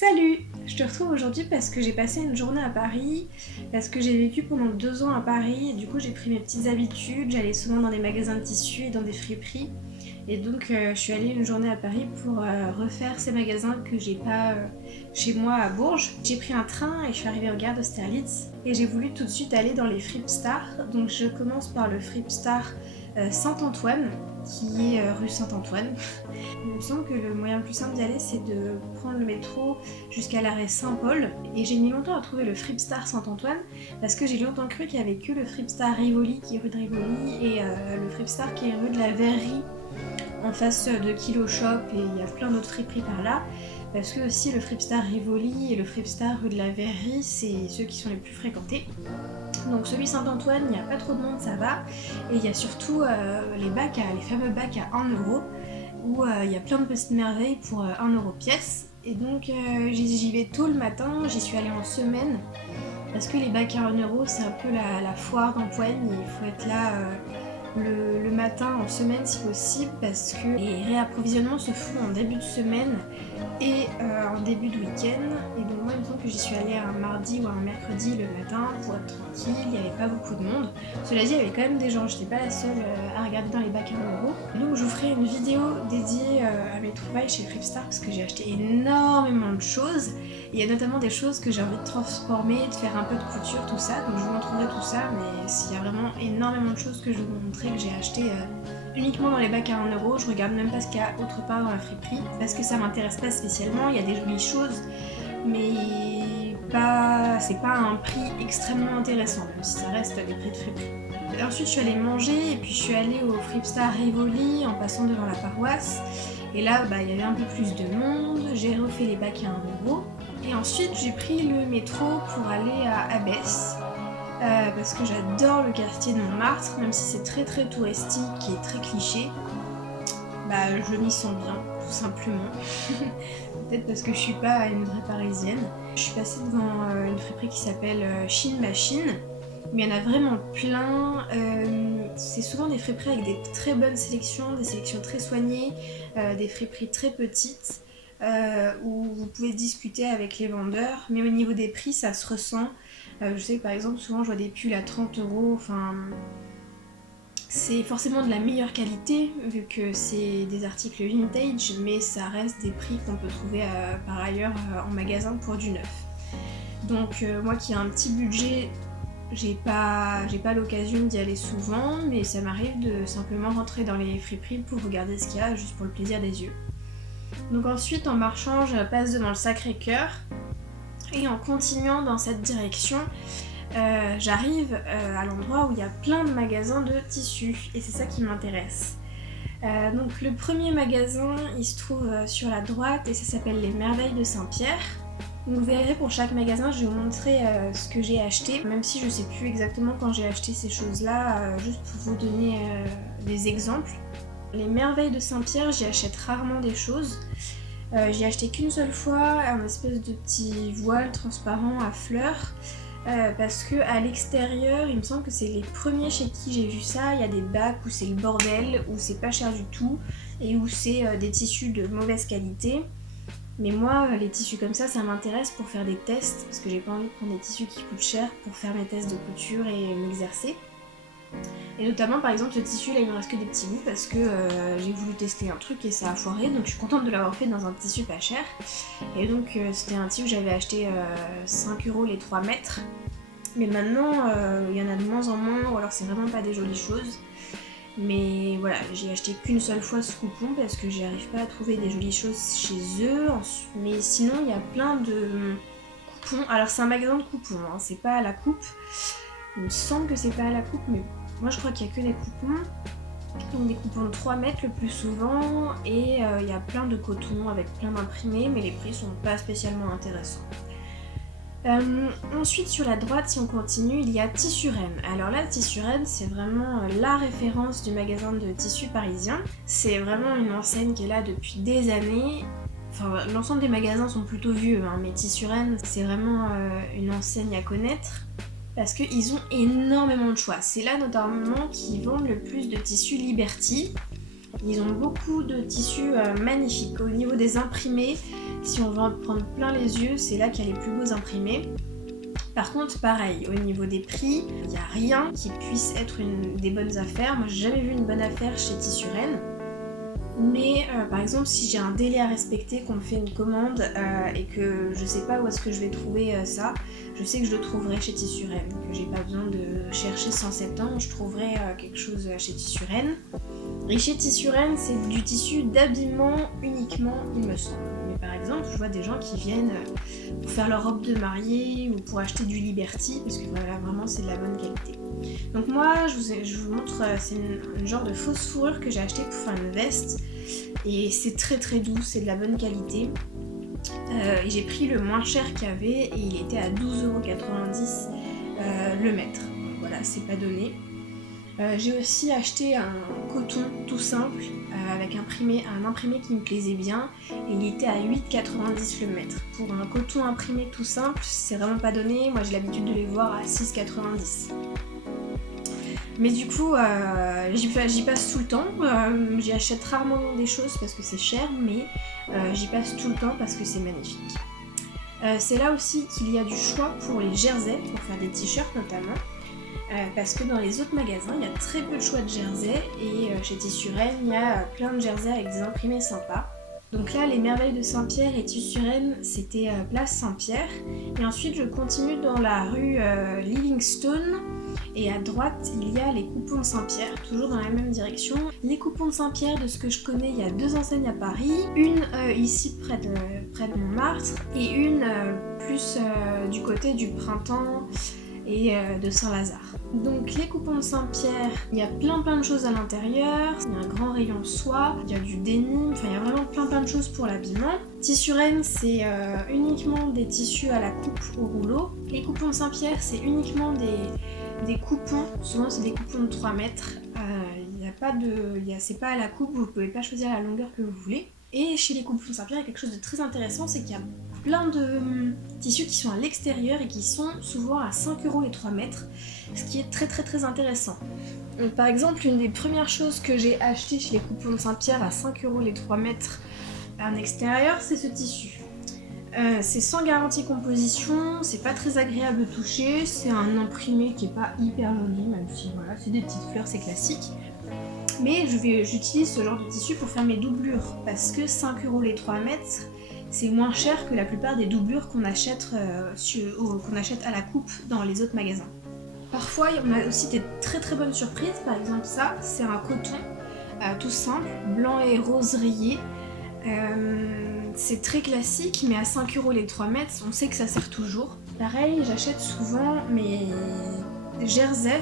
Salut! Je te retrouve aujourd'hui parce que j'ai passé une journée à Paris, parce que j'ai vécu pendant 2 ans à Paris, et du coup j'ai pris mes petites habitudes, j'allais souvent dans des magasins de tissus et dans des friperies, et donc je suis allée une journée à Paris pour refaire ces magasins que j'ai pas chez moi à Bourges. J'ai pris un train et je suis arrivée en gare d'Austerlitz, et j'ai voulu tout de suite aller dans les Fripstar, donc je commence par le Fripstar Saint-Antoine, qui est rue Saint-Antoine. Il me semble que le moyen le plus simple d'y aller, c'est de prendre le métro jusqu'à l'arrêt Saint-Paul. Et j'ai mis longtemps à trouver le Fripstar Saint-Antoine parce que j'ai longtemps cru qu'il n'y avait que le Fripstar Rivoli qui est rue de Rivoli et le Fripstar qui est rue de la Verrerie en face de Kilo Shop, et il y a plein d'autres friperies par là. Parce que aussi le Fripstar Rivoli et le Fripstar rue de la Verrerie, c'est ceux qui sont les plus fréquentés. Donc celui Saint-Antoine, il n'y a pas trop de monde, ça va. Et il y a surtout les fameux bacs à 1€, où il y a plein de petites merveilles pour 1€ pièce. Et donc j'y vais tôt le matin, j'y suis allée en semaine, parce que les bacs à 1€, c'est un peu la foire d'empoigne, il faut être là le matin en semaine si possible, parce que les réapprovisionnements se font en début de semaine et en début de week-end. Et donc moi il me semble que j'y suis allée un mardi ou un mercredi le matin pour être tranquille, il n'y avait pas beaucoup de monde. Cela dit, il y avait quand même des gens, j'étais pas la seule à regarder dans les bacs à 1€. Donc je vous ferai une vidéo dédiée à mes trouvailles chez Fripstar, parce que j'ai acheté énormément de choses. Il y a notamment des choses que j'ai envie de transformer, de faire un peu de couture, tout ça, donc je vous montrerai tout ça, mais il y a vraiment énormément de choses que je vais vous montrer, que j'ai acheté uniquement dans les bacs à 1€. Je regarde même pas ce qu'il y a autre part dans la friperie, parce que ça m'intéresse pas spécialement. Il y a des jolies choses, mais c'est pas un prix extrêmement intéressant, même si ça reste des prix de friperie. Ensuite je suis allée manger, et puis je suis allée au Fripstar Rivoli en passant devant la paroisse. Et là, il y avait un peu plus de monde, j'ai refait les bacs à 1€. Et ensuite, j'ai pris le métro pour aller à Abbesse, parce que j'adore le quartier de Montmartre, même si c'est très très touristique et très cliché. Je m'y sens bien, tout simplement. Peut-être parce que je suis pas une vraie parisienne. Je suis passée devant une friperie qui s'appelle Chine Machine, mais il y en a vraiment plein. C'est souvent des friperies avec des très bonnes sélections, des sélections très soignées, des friperies très petites, où vous pouvez discuter avec les vendeurs, mais au niveau des prix ça se ressent. Je sais que par exemple souvent je vois des pulls à 30€, enfin c'est forcément de la meilleure qualité vu que c'est des articles vintage, mais ça reste des prix qu'on peut trouver par ailleurs en magasin pour du neuf. Donc moi qui ai un petit budget, j'ai pas l'occasion d'y aller souvent, mais ça m'arrive de simplement rentrer dans les friperies pour regarder ce qu'il y a, juste pour le plaisir des yeux. Donc ensuite, en marchant, je passe devant le Sacré-Cœur, et en continuant dans cette direction, j'arrive à l'endroit où il y a plein de magasins de tissus, et c'est ça qui m'intéresse. Donc le premier magasin, il se trouve sur la droite, et ça s'appelle les Merveilles de Saint-Pierre. Donc vous verrez, pour chaque magasin, je vais vous montrer ce que j'ai acheté, même si je sais plus exactement quand j'ai acheté ces choses-là, juste pour vous donner des exemples. Les Merveilles de Saint-Pierre, j'y achète rarement des choses. J'y ai acheté qu'une seule fois un espèce de petit voile transparent à fleurs, parce que à l'extérieur, il me semble que c'est les premiers chez qui j'ai vu ça. Il y a des bacs où c'est le bordel, où c'est pas cher du tout, et où c'est des tissus de mauvaise qualité. Mais moi, les tissus comme ça m'intéresse pour faire des tests, parce que j'ai pas envie de prendre des tissus qui coûtent cher pour faire mes tests de couture et m'exercer. Et notamment, par exemple, ce tissu là, il me reste que des petits bouts parce que j'ai voulu tester un truc et ça a foiré, donc je suis contente de l'avoir fait dans un tissu pas cher. Et donc c'était un tissu que j'avais acheté 5€ les 3 mètres. Mais maintenant, il y en a de moins en moins, ou alors c'est vraiment pas des jolies choses. Mais voilà, j'ai acheté qu'une seule fois ce coupon parce que j'arrive pas à trouver des jolies choses chez eux. Mais sinon, il y a plein de coupons. Alors c'est un magasin de coupons, hein, c'est pas à la coupe. Il me semble que c'est pas à la coupe, mais moi je crois qu'il y a que des coupons. Donc des coupons de 3 mètres le plus souvent, et il y a plein de coton avec plein d'imprimés, mais les prix sont pas spécialement intéressants. Ensuite, sur la droite, si on continue, il y a Tissuren. Alors là, Tissuren, c'est vraiment la référence du magasin de tissus parisien. C'est vraiment une enseigne qui est là depuis des années. Enfin, l'ensemble des magasins sont plutôt vieux, hein, mais Tissuren, c'est vraiment une enseigne à connaître, parce qu'ils ont énormément de choix. C'est là notamment qu'ils vendent le plus de tissus Liberty. Ils ont beaucoup de tissus magnifiques. Au niveau des imprimés, si on veut en prendre plein les yeux, c'est là qu'il y a les plus beaux imprimés. Par contre, pareil, au niveau des prix, il n'y a rien qui puisse être des bonnes affaires. Moi, j'ai jamais vu une bonne affaire chez Tissuren. Mais par exemple, si j'ai un délai à respecter, qu'on me fait une commande et que je sais pas où est-ce que je vais trouver ça, je sais que je le trouverai chez Tissuren, que j'ai pas besoin de chercher 107 ans, je trouverai quelque chose chez Tissuren. Et chez Tissuren, c'est du tissu d'habillement uniquement, il me semble. Mais par exemple, je vois des gens qui viennent pour faire leur robe de mariée ou pour acheter du Liberty, parce que voilà, vraiment c'est de la bonne qualité. Donc moi, je vous montre, c'est une genre de fausse fourrure que j'ai acheté pour faire une veste. Et c'est très très doux, c'est de la bonne qualité. Et j'ai pris le moins cher qu'il y avait et il était à 12,90€ le mètre. Donc voilà, c'est pas donné. J'ai aussi acheté un coton tout simple avec un imprimé qui me plaisait bien et il était à 8,90€ le mètre. Pour un coton imprimé tout simple, c'est vraiment pas donné. Moi j'ai l'habitude de les voir à 6,90€. Mais du coup, j'y passe tout le temps. J'y achète rarement des choses parce que c'est cher, mais j'y passe tout le temps parce que c'est magnifique. C'est là aussi qu'il y a du choix pour les jerseys, pour faire des t-shirts notamment. Parce que dans les autres magasins, il y a très peu de choix de jerseys et chez Tissuren, il y a plein de jerseys avec des imprimés sympas. Donc là, les merveilles de Saint-Pierre et Tissuren, c'était place Saint-Pierre. Et ensuite, je continue dans la rue Livingstone. Et à droite, il y a les Coupons de Saint-Pierre, toujours dans la même direction. Les Coupons de Saint-Pierre, de ce que je connais, il y a 2 enseignes à Paris. Une ici près de Montmartre et une plus du côté du Printemps et de Saint-Lazare. Donc les Coupons de Saint-Pierre, il y a plein de choses à l'intérieur, il y a un grand rayon soie, il y a du denim, enfin il y a vraiment plein de choses pour l'habillement. Tissuren, c'est uniquement des tissus à la coupe au rouleau. Les Coupons de Saint-Pierre, c'est uniquement des coupons, souvent c'est des coupons de 3 mètres. C'est pas à la coupe, vous pouvez pas choisir la longueur que vous voulez. Et chez les Coupons de Saint-Pierre, il y a quelque chose de très intéressant, c'est qu'il y a plein de tissus qui sont à l'extérieur et qui sont souvent à 5€ les 3 mètres, ce qui est très intéressant. Donc, par exemple, une des premières choses que j'ai achetées chez les Coupons de Saint-Pierre à 5€ les 3 mètres en extérieur, c'est ce tissu. C'est sans garantie composition, c'est pas très agréable de toucher, c'est un imprimé qui est pas hyper joli, même si voilà, c'est des petites fleurs, c'est classique. Mais j'utilise ce genre de tissu pour faire mes doublures, parce que 5€ les 3 mètres, c'est moins cher que la plupart des doublures qu'on achète à la coupe dans les autres magasins. Parfois, on a aussi des très bonnes surprises, par exemple ça, c'est un coton tout simple, blanc et rose rayé. C'est très classique, mais à 5€ les 3 mètres, on sait que ça sert toujours. Pareil, j'achète souvent mes jerseys,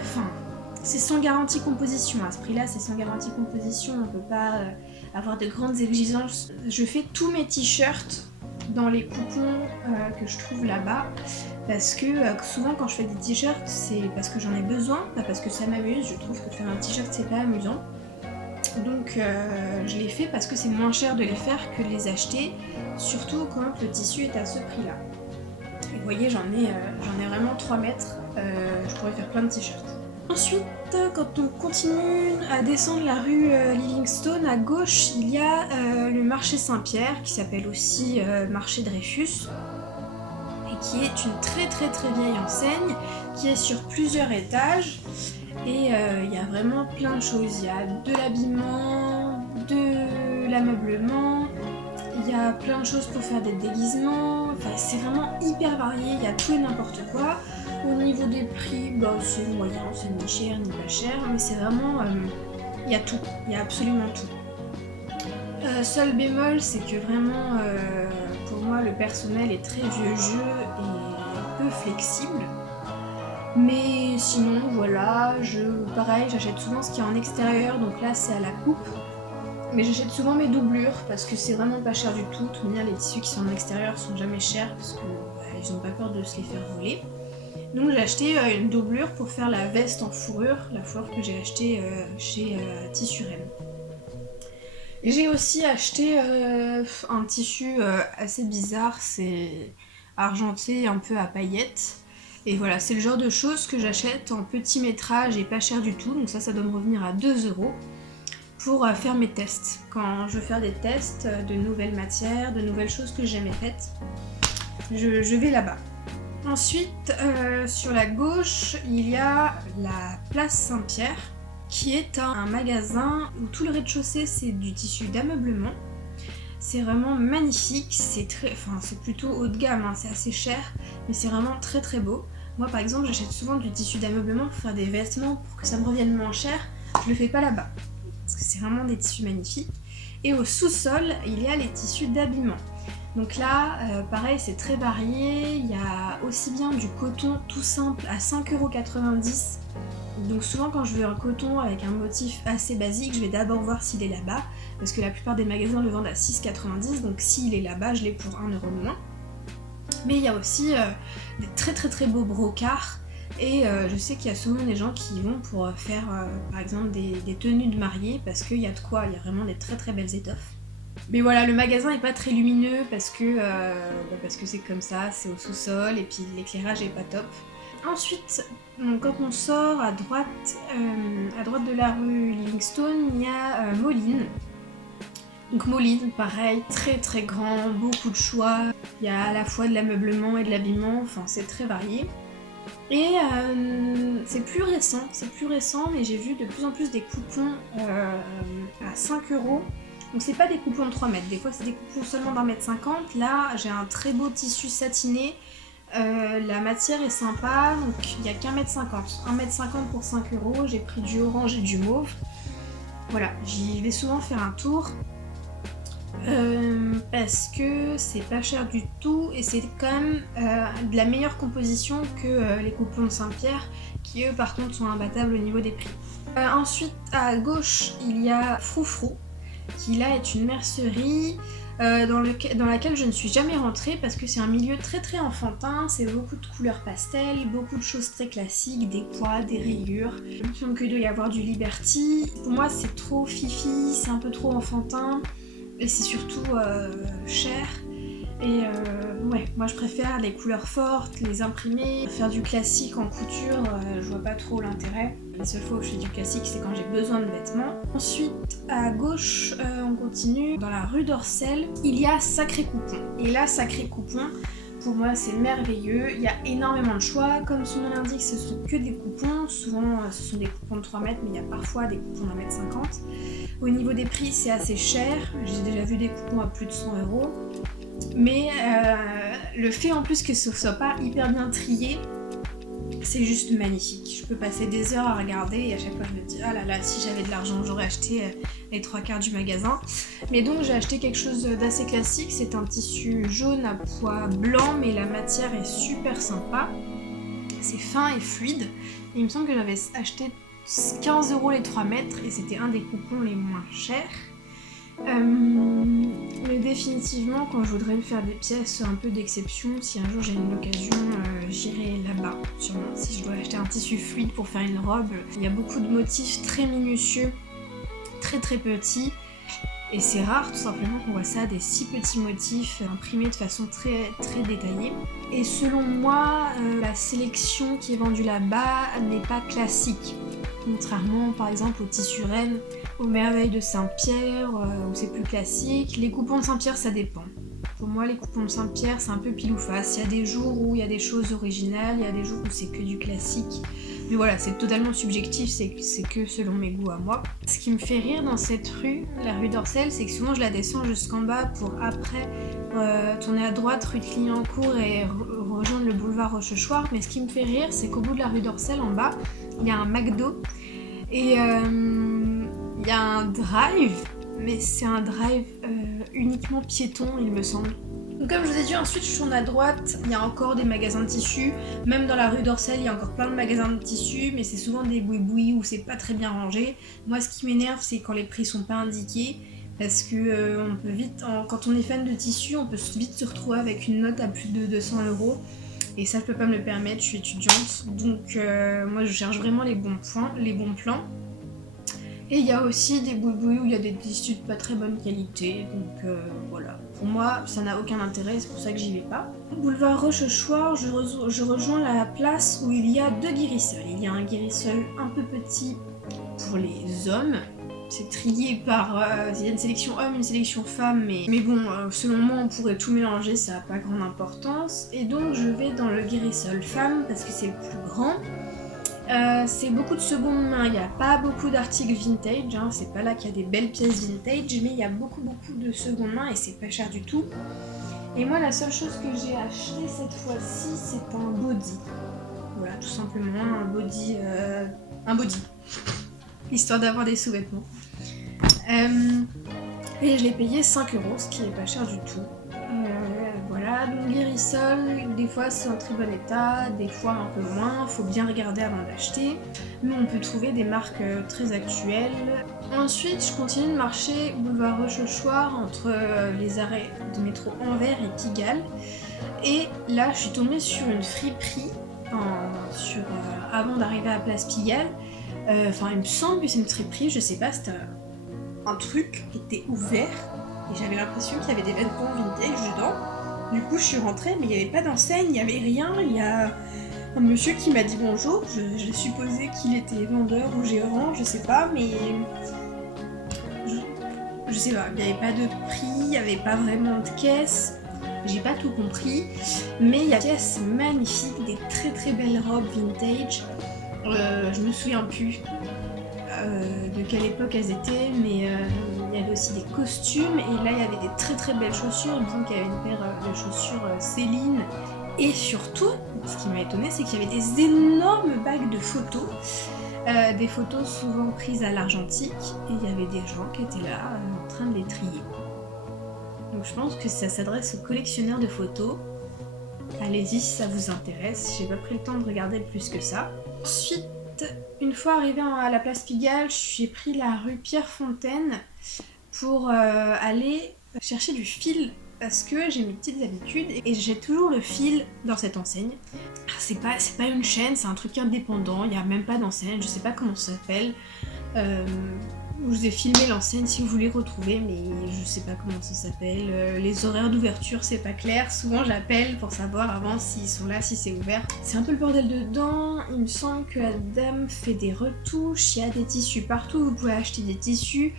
c'est sans garantie composition. À ce prix-là, c'est sans garantie composition, on peut pas avoir de grandes exigences. Je fais tous mes t-shirts dans les coupons que je trouve là-bas, parce que souvent quand je fais des t-shirts, c'est parce que j'en ai besoin, pas parce que ça m'amuse. Je trouve que faire un t-shirt, c'est pas amusant. Donc je les fais parce que c'est moins cher de les faire que de les acheter, surtout quand le tissu est à ce prix-là. Et vous voyez, j'en ai vraiment 3 mètres, je pourrais faire plein de t-shirts. Ensuite, quand on continue à descendre la rue Livingstone, à gauche, il y a le marché Saint-Pierre, qui s'appelle aussi marché Dreyfus, et qui est une très vieille enseigne, qui est sur plusieurs étages. Et il y a vraiment plein de choses. Il y a de l'habillement, de l'ameublement, il y a plein de choses pour faire des déguisements. Enfin, c'est vraiment hyper varié, il y a tout et n'importe quoi. Au niveau des prix, c'est moyen, c'est ni cher ni pas cher, mais c'est vraiment... il y a tout, il y a absolument tout. Seul bémol, c'est que vraiment, pour moi, le personnel est très vieux jeu et peu flexible. Mais sinon, voilà, pareil, j'achète souvent ce qui est en extérieur, donc là c'est à la coupe. Mais j'achète souvent mes doublures parce que c'est vraiment pas cher du tout. De toute manière, les tissus qui sont en extérieur sont jamais chers parce qu'ils ont pas peur de se les faire voler. Donc j'ai acheté une doublure pour faire la veste en fourrure, la fourrure que j'ai achetée chez Tissuren. J'ai aussi acheté un tissu assez bizarre, c'est argenté un peu à paillettes. Et voilà, c'est le genre de choses que j'achète en petit métrage et pas cher du tout, donc ça doit me revenir à 2€. pour faire mes tests. Quand je veux faire des tests de nouvelles matières, de nouvelles choses que j'ai jamais faites, je vais là-bas. Ensuite, sur la gauche, il y a la place Saint-Pierre, qui est un magasin où tout le rez-de-chaussée c'est du tissu d'ameublement. C'est vraiment magnifique, c'est plutôt haut de gamme, hein, c'est assez cher, mais c'est vraiment très très beau. Moi par exemple, j'achète souvent du tissu d'ameublement pour faire des vêtements pour que ça me revienne moins cher. Je le fais pas là-bas, parce que c'est vraiment des tissus magnifiques. Et au sous-sol, il y a les tissus d'habillement. Donc là, pareil, c'est très varié. Il y a aussi bien du coton tout simple à 5,90 €. Donc souvent quand je veux un coton avec un motif assez basique, je vais d'abord voir s'il est là-bas, parce que la plupart des magasins le vendent à 6,90 €, donc s'il est là-bas, je l'ai pour 1 € de moins. Mais il y a aussi des très très très beaux brocarts, et je sais qu'il y a souvent des gens qui vont pour faire par exemple des tenues de mariée, parce qu'il y a de quoi, il y a vraiment des très très belles étoffes. Mais voilà, le magasin est pas très lumineux parce que c'est comme ça, c'est au sous-sol et puis l'éclairage est pas top. Ensuite, donc, quand on sort à droite de la rue Livingstone, il y a Moline. Donc Moline, pareil, très très grand, beaucoup de choix. Il y a à la fois de l'ameublement et de l'habillement, enfin c'est très varié. Et c'est plus récent, mais j'ai vu de plus en plus des coupons à 5 €. Donc c'est pas des coupons de 3 mètres, des fois c'est des coupons seulement d'1,50 m. Là j'ai un très beau tissu satiné, la matière est sympa, donc il n'y a qu'1,50 m. 1,50 m pour 5 €, j'ai pris du orange et du mauve. Voilà, j'y vais souvent faire un tour. Parce que c'est pas cher du tout et c'est quand même de la meilleure composition que les coupons de Saint-Pierre, qui eux par contre sont imbattables au niveau des prix. Ensuite à gauche il y a Froufrou, qui là est une mercerie dans laquelle je ne suis jamais rentrée parce que c'est un milieu très très enfantin, c'est beaucoup de couleurs pastel, beaucoup de choses très classiques, des pois, des rayures. Il me semble qu'il doit y avoir du Liberty. Pour moi c'est trop fifi, c'est un peu trop enfantin. Et c'est surtout cher. Et ouais, moi je préfère les couleurs fortes, les imprimer, faire du classique en couture, je vois pas trop l'intérêt. La seule fois où je fais du classique, c'est quand j'ai besoin de vêtements. Ensuite, à gauche, on continue. Dans la rue d'Orcel, il y a Sacré Coupon. Et là, Sacré Coupon, pour moi, c'est merveilleux. Il y a énormément de choix. Comme son nom l'indique, ce sont que des coupons. Souvent, ce sont des coupons de 3 mètres, mais il y a parfois des coupons d'1,50 m. Au niveau des prix, c'est assez cher. J'ai déjà vu des coupons à plus de 100 €. Mais le fait en plus que ce soit pas hyper bien trié, c'est juste magnifique. Je peux passer des heures à regarder et à chaque fois je me dis ah là là, si j'avais de l'argent j'aurais acheté les 3/4 du magasin. Mais donc j'ai acheté quelque chose d'assez classique, c'est un tissu jaune à pois blanc mais la matière est super sympa. C'est fin et fluide. Et il me semble que j'avais acheté 15 € les 3 mètres et c'était un des coupons les moins chers. Mais définitivement quand je voudrais me faire des pièces un peu d'exception, si un jour j'ai une occasion, j'irai là-bas sûrement. Si je dois acheter un tissu fluide pour faire une robe, il y a beaucoup de motifs très minutieux, très très petits. Et c'est rare tout simplement qu'on voit ça, des si petits motifs imprimés de façon très très détaillée. Et selon moi, la sélection qui est vendue là-bas n'est pas classique. Contrairement par exemple au tissu Rennes, aux merveilles de Saint-Pierre, où c'est plus classique. Les coupons de Saint-Pierre, ça dépend. Pour moi, les coupons de Saint-Pierre, c'est un peu pile ou face. Il y a des jours où il y a des choses originales, il y a des jours où c'est que du classique. Mais voilà, c'est totalement subjectif, c'est que selon mes goûts à moi. Ce qui me fait rire dans cette rue, la rue d'Orcel, c'est que souvent je la descends jusqu'en bas pour après tourner à droite rue de Clignancourt et rejoindre le boulevard Rochechouart. Mais ce qui me fait rire, c'est qu'au bout de la rue d'Orcel, en bas, il y a un McDo et il y a un drive, mais c'est un drive uniquement piéton, il me semble. Donc comme je vous ai dit, ensuite je tourne à droite, il y a encore des magasins de tissus. Même dans la rue d'Orcel, il y a encore plein de magasins de tissus, mais c'est souvent des boui-boui où c'est pas très bien rangé. Moi, ce qui m'énerve, c'est quand les prix sont pas indiqués, parce que on peut vite, quand on est fan de tissus, on peut vite se retrouver avec une note à plus de 200 €. Et ça, je peux pas me le permettre, je suis étudiante. Donc moi, je cherche vraiment les bons plans. Et il y a aussi des boui-boui où il y a des tissus de pas très bonne qualité, donc voilà. Pour moi, ça n'a aucun intérêt, c'est pour ça que j'y vais pas. Boulevard Rochechouart, je rejoins la place où il y a 2 guériseuls. Il y a un guérisseul un peu petit pour les hommes, c'est trié par... il y a une sélection homme, une sélection femme, mais bon, selon moi, on pourrait tout mélanger, ça n'a pas grande importance. Et donc, je vais dans le Guérisol femme, parce que c'est le plus grand. C'est beaucoup de seconde main, il n'y a pas beaucoup d'articles vintage, hein. C'est pas là qu'il y a des belles pièces vintage, mais il y a beaucoup de seconde main et c'est pas cher du tout. Et moi, la seule chose que j'ai acheté cette fois-ci, c'est un body. Voilà, tout simplement, un body. Histoire d'avoir des sous-vêtements. Et je l'ai payé 5 €, ce qui est pas cher du tout. Voilà, donc Guérisol, des fois c'est en très bon état, des fois un peu moins, faut bien regarder avant d'acheter. Mais on peut trouver des marques très actuelles. Ensuite, je continue de marcher boulevard Rochechouart entre les arrêts de métro Anvers et Pigalle. Et là, je suis tombée sur une friperie avant d'arriver à Place Pigalle. Enfin, il me semble que c'est une friperie, je sais pas, c'était un truc qui était ouvert. Et j'avais l'impression qu'il y avait des vêtements vintage dedans. Du coup, je suis rentrée, mais il n'y avait pas d'enseigne, il n'y avait rien. Il y a un monsieur qui m'a dit bonjour. Je supposais qu'il était vendeur ou gérant, je sais pas, mais... Je sais pas, il n'y avait pas de prix, il n'y avait pas vraiment de caisse. J'ai pas tout compris. Mais il y a des pièces magnifiques, des très très belles robes vintage. Je me souviens plus de quelle époque elles étaient, mais il y avait aussi des costumes et là il y avait des très très belles chaussures. Il me semble qu'il y avait une paire de chaussures Céline et surtout, ce qui m'a étonnée, c'est qu'il y avait des énormes bagues de photos, des photos souvent prises à l'argentique et il y avait des gens qui étaient là en train de les trier. Donc je pense que ça s'adresse aux collectionneurs de photos. Allez-y si ça vous intéresse, j'ai pas pris le temps de regarder plus que ça. Ensuite, une fois arrivée à la place Pigalle, j'ai pris la rue Pierrefontaine pour aller chercher du fil parce que j'ai mes petites habitudes et j'ai toujours le fil dans cette enseigne. C'est pas une chaîne, c'est un truc indépendant, il n'y a même pas d'enseigne, je sais pas comment ça s'appelle. Je vous ai filmé l'enseigne si vous voulez retrouver, mais je sais pas comment ça s'appelle. Les horaires d'ouverture, c'est pas clair. Souvent, j'appelle pour savoir avant s'ils sont là, si c'est ouvert. C'est un peu le bordel dedans. Il me semble que la dame fait des retouches. Il y a des tissus partout. Vous pouvez acheter des tissus.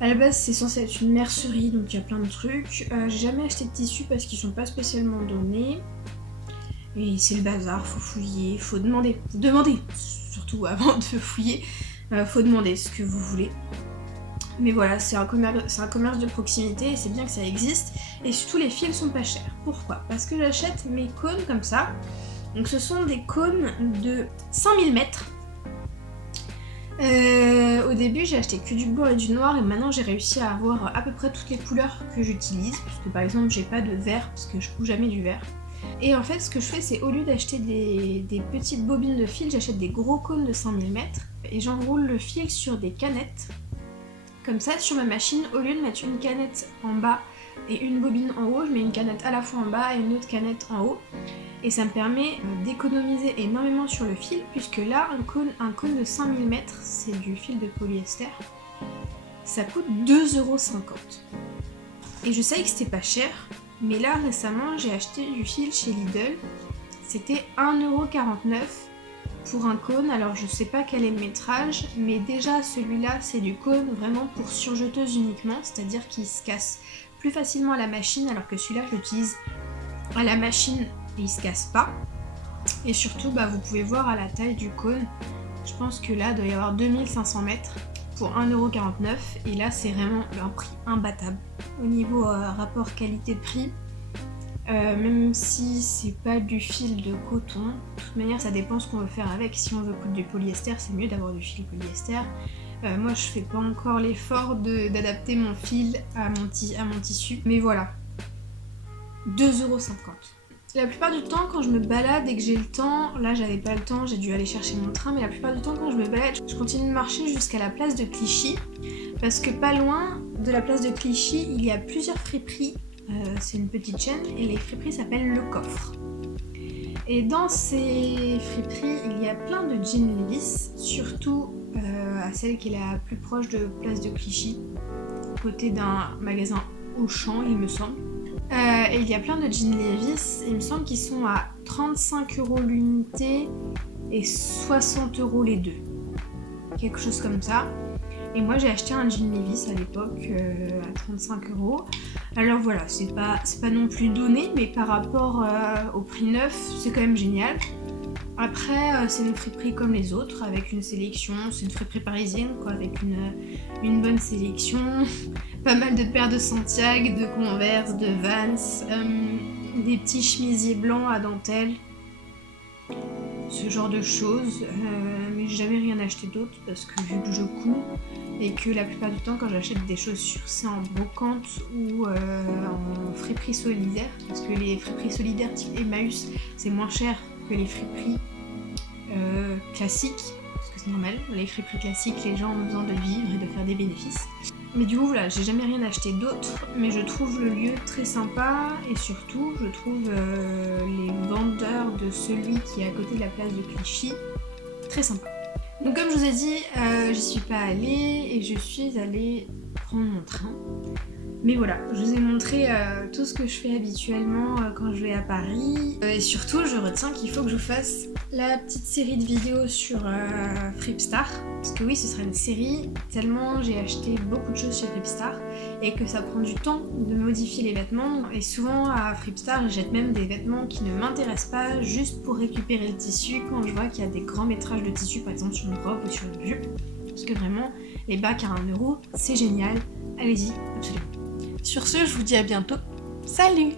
À la base, c'est censé être une mercerie, donc il y a plein de trucs. J'ai jamais acheté de tissus parce qu'ils sont pas spécialement donnés. Et c'est le bazar. Faut fouiller, faut demander. Demandez, surtout avant de fouiller. Faut demander ce que vous voulez. Mais voilà, c'est un commerce de proximité et c'est bien que ça existe. Et surtout, les fils sont pas chers. Pourquoi ? Parce que j'achète mes cônes comme ça. Donc ce sont des cônes de 5000 mètres. Au début, j'ai acheté que du blanc et du noir et maintenant j'ai réussi à avoir à peu près toutes les couleurs que j'utilise. Puisque par exemple, j'ai pas de vert parce que je couds jamais du vert. Et en fait, ce que je fais, c'est au lieu d'acheter des petites bobines de fil, j'achète des gros cônes de 5000 mètres et j'enroule le fil sur des canettes. Comme ça, sur ma machine, au lieu de mettre une canette en bas et une bobine en haut, je mets une canette à la fois en bas et une autre canette en haut. Et ça me permet d'économiser énormément sur le fil, puisque là, un cône de 5000 mètres, c'est du fil de polyester. Ça coûte 2,50 €. Et je savais que c'était pas cher, mais là, récemment, j'ai acheté du fil chez Lidl. C'était 1,49 € pour un cône. Alors, je sais pas quel est le métrage, mais déjà, celui-là, c'est du cône vraiment pour surjeteuse uniquement, c'est-à-dire qu'il se casse plus facilement à la machine, alors que celui-là, je l'utilise à la machine et il se casse pas. Et surtout, vous pouvez voir à la taille du cône, je pense que là, il doit y avoir 2500 mètres pour 1,49 €. Et là, c'est vraiment un prix imbattable. Au niveau rapport qualité-prix, même si c'est pas du fil de coton, de toute manière, ça dépend ce qu'on veut faire avec. Si on veut coudre du polyester, c'est mieux d'avoir du fil polyester. Moi, je fais pas encore l'effort d'adapter mon fil à mon tissu. Mais voilà, 2,50 €. La plupart du temps, quand je me balade et que j'ai le temps, là j'avais pas le temps, j'ai dû aller chercher mon train, mais la plupart du temps quand je me balade, je continue de marcher jusqu'à la place de Clichy, parce que pas loin de la place de Clichy, il y a plusieurs friperies, c'est une petite chaîne, et les friperies s'appellent Le Coffre. Et dans ces friperies, il y a plein de jeans Levi's, surtout à celle qui est la plus proche de place de Clichy, côté d'un magasin Auchan, il me semble. Et il y a plein de jeans Levi's, il me semble qu'ils sont à 35 € l'unité et 60 € les deux. Quelque chose comme ça. Et moi j'ai acheté un jean Levi's à l'époque à 35 €. Alors voilà, c'est pas non plus donné, mais par rapport au prix neuf, c'est quand même génial. Après, c'est une friperie comme les autres, avec une sélection, c'est une friperie parisienne quoi, avec une bonne sélection, pas mal de paires de Santiago, de Converse, de Vans, des petits chemisiers blancs à dentelle, ce genre de choses, mais j'ai jamais rien acheté d'autre parce que vu que je couds et que la plupart du temps quand j'achète des chaussures c'est en brocante ou en friperie solidaire, parce que les friperies solidaires type Emmaüs c'est moins cher que les friperies classiques, parce que c'est normal, les friperies classiques les gens ont besoin de vivre et de faire des bénéfices. Mais du coup voilà, j'ai jamais rien acheté d'autre, mais je trouve le lieu très sympa et surtout je trouve les vendeurs de celui qui est à côté de la place de Clichy très sympa. Donc comme je vous ai dit, j'y suis pas allée et je suis allée prendre mon train. Mais voilà, je vous ai montré tout ce que je fais habituellement quand je vais à Paris. Et surtout, je retiens qu'il faut que je fasse la petite série de vidéos sur Fripstar. Parce que oui, ce sera une série, tellement j'ai acheté beaucoup de choses chez Fripstar et que ça prend du temps de modifier les vêtements. Et souvent à Fripstar, j'achète même des vêtements qui ne m'intéressent pas juste pour récupérer le tissu quand je vois qu'il y a des grands métrages de tissu, par exemple sur une robe ou sur une jupe. Parce que vraiment, les bacs à 1 €, c'est génial. Allez-y, absolument. Sur ce, je vous dis à bientôt. Salut!